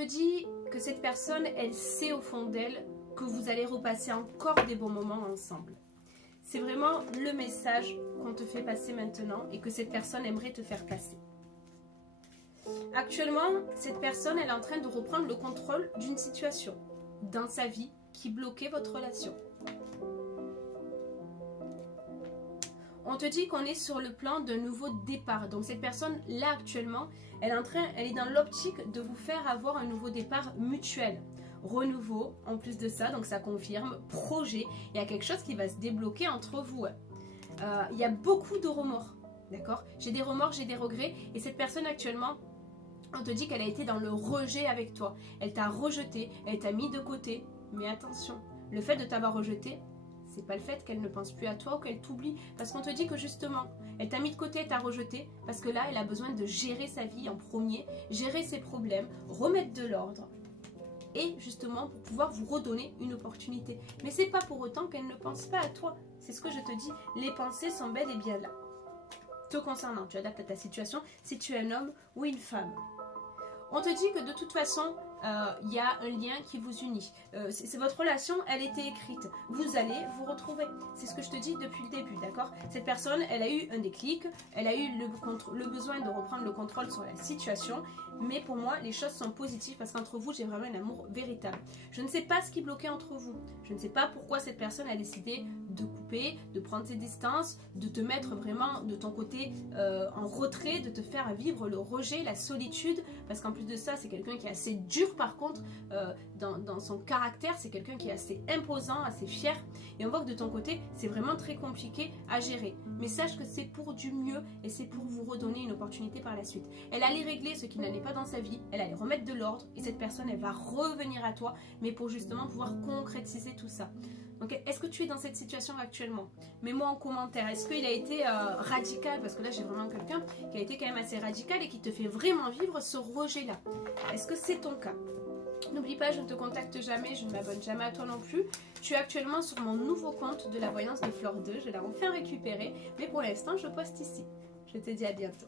Je te dis que cette personne, elle sait au fond d'elle que vous allez repasser encore des bons moments ensemble. C'est vraiment le message qu'on te fait passer maintenant et que cette personne aimerait te faire passer. Actuellement, cette personne, elle est en train de reprendre le contrôle d'une situation dans sa vie qui bloquait votre relation. On te dit qu'on est sur le plan d'un nouveau départ. Donc cette personne, là actuellement, elle est dans l'optique de vous faire avoir un nouveau départ mutuel. Renouveau, en plus de ça, donc ça confirme, projet. Il y a quelque chose qui va se débloquer entre vous. Il y a beaucoup de remords, d'accord? J'ai des remords, j'ai des regrets. Et cette personne actuellement, on te dit qu'elle a été dans le rejet avec toi. Elle t'a rejeté, elle t'a mis de côté. Mais attention, le fait de t'avoir rejeté, c'est pas le fait qu'elle ne pense plus à toi ou qu'elle t'oublie. Parce qu'on te dit que justement, elle t'a mis de côté, elle t'a rejeté. Parce que là, elle a besoin de gérer sa vie en premier, gérer ses problèmes, remettre de l'ordre. Et justement, pour pouvoir vous redonner une opportunité. Mais c'est pas pour autant qu'elle ne pense pas à toi. C'est ce que je te dis. Les pensées sont bel et bien là. Te concernant, tu adaptes à ta situation, si tu es un homme ou une femme. On te dit que de toute façon, il y a un lien qui vous unit. C'est votre relation, elle était écrite. Vous allez vous retrouver. C'est ce que je te dis depuis le début, d'accord? Cette personne, elle a eu un déclic, elle a eu le besoin de reprendre le contrôle sur la situation. Mais pour moi, les choses sont positives parce qu'entre vous, j'ai vraiment un amour véritable. Je ne sais pas ce qui bloquait entre vous. Je ne sais pas pourquoi cette personne a décidé de couper, de prendre ses distances, de te mettre vraiment de ton côté en retrait, de te faire vivre le rejet, la solitude. Parce qu'en plus de ça, c'est quelqu'un qui est assez dur par contre dans son caractère. C'est quelqu'un qui est assez imposant, assez fier. Et on voit que de ton côté, c'est vraiment très compliqué à gérer. Mais sache que c'est pour du mieux et c'est pour vous redonner une opportunité par la suite. Elle allait régler ce qui n'allait pas dans sa vie, elle allait remettre de l'ordre et cette personne, elle va revenir à toi, mais pour justement pouvoir concrétiser tout ça. Donc, est-ce que tu es dans cette situation actuellement? Mets-moi en commentaire, est-ce qu'il a été radical? Parce que là, j'ai vraiment quelqu'un qui a été quand même assez radical et qui te fait vraiment vivre ce rejet-là. Est-ce que c'est ton cas? N'oublie pas, je ne te contacte jamais, je ne m'abonne jamais à toi non plus. Tu es actuellement sur mon nouveau compte de la voyance de Fleur 2, je l'ai enfin récupéré, mais pour l'instant, je poste ici. Je te dis à bientôt.